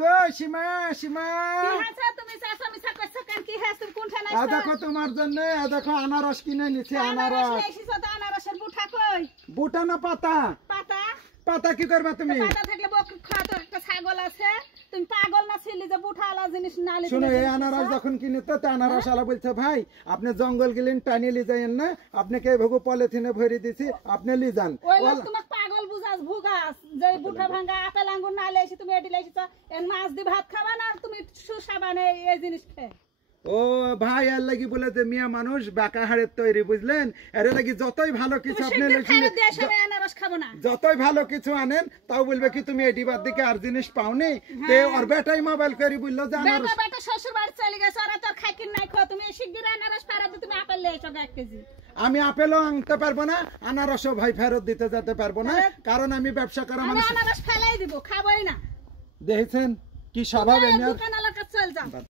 গো সীমা সীমা তুমি চাচা মিছা কইছ কেন কি হ্যাঁ তুমি কোনটা নাই দেখো তোমার জন্য দেখো আনারস কিনে নিছি আনারস এসেছো তো আনারসের বুটা কই বুটা না পাতা পাতা পাতা কি করবা তুমি পাতা থাকলে বক খাওয়া তো একটা ছাগল আছে তুমি পাগল না ছিলি যে বুটা আলা জিনিস না লিতে শুনো এই আনারস যখন কিনে তো আনারস আলা বলছে ভাই আপনি জঙ্গল গেলেন টানি লি যায়েন না আপনাকে ভগু পলিথিনে ভরে দিছি আপনি লি যান ওই লোক তোমাক পাগল বুঝাস ভুগাস যে বুটা ভাঙা আপেল আঙ্গুর না লেছি তুমি এডি লেছিস এর মাছ দি ভাত খাবা না তুমি সুসাবানে এই জিনিস খেয়ে ও ভাই আর লাগি বলে যে মিয়া মানুষ বাঁকা হাড়ের তৈরি বুঝলেন এর লাগি যতই ভালো কিছু আপনি যতই ভালো কিছু আনেন তাও বলবে কি তুমি এডি বাদ দিকে আর জিনিস পাওনি তে আর বেটাই মোবাইল করি বললো যে আনারস বেটা শ্বশুর বাড়ি চলে গেছে আর তোর খাইকিন নাই খো তুমি শিগগির আনারস পারাতে তুমি আপেল লেছো 1 কেজি আমি আপেলও আনতে পারবো না আনারসও ভাই ফেরত দিতে যেতে পারবো না কারণ আমি ব্যবসা করা মানুষ আনারস ফেলাই দিব খাবই না দেখেছেন কি স্বভাব এর দোকান আলাদা চল যাও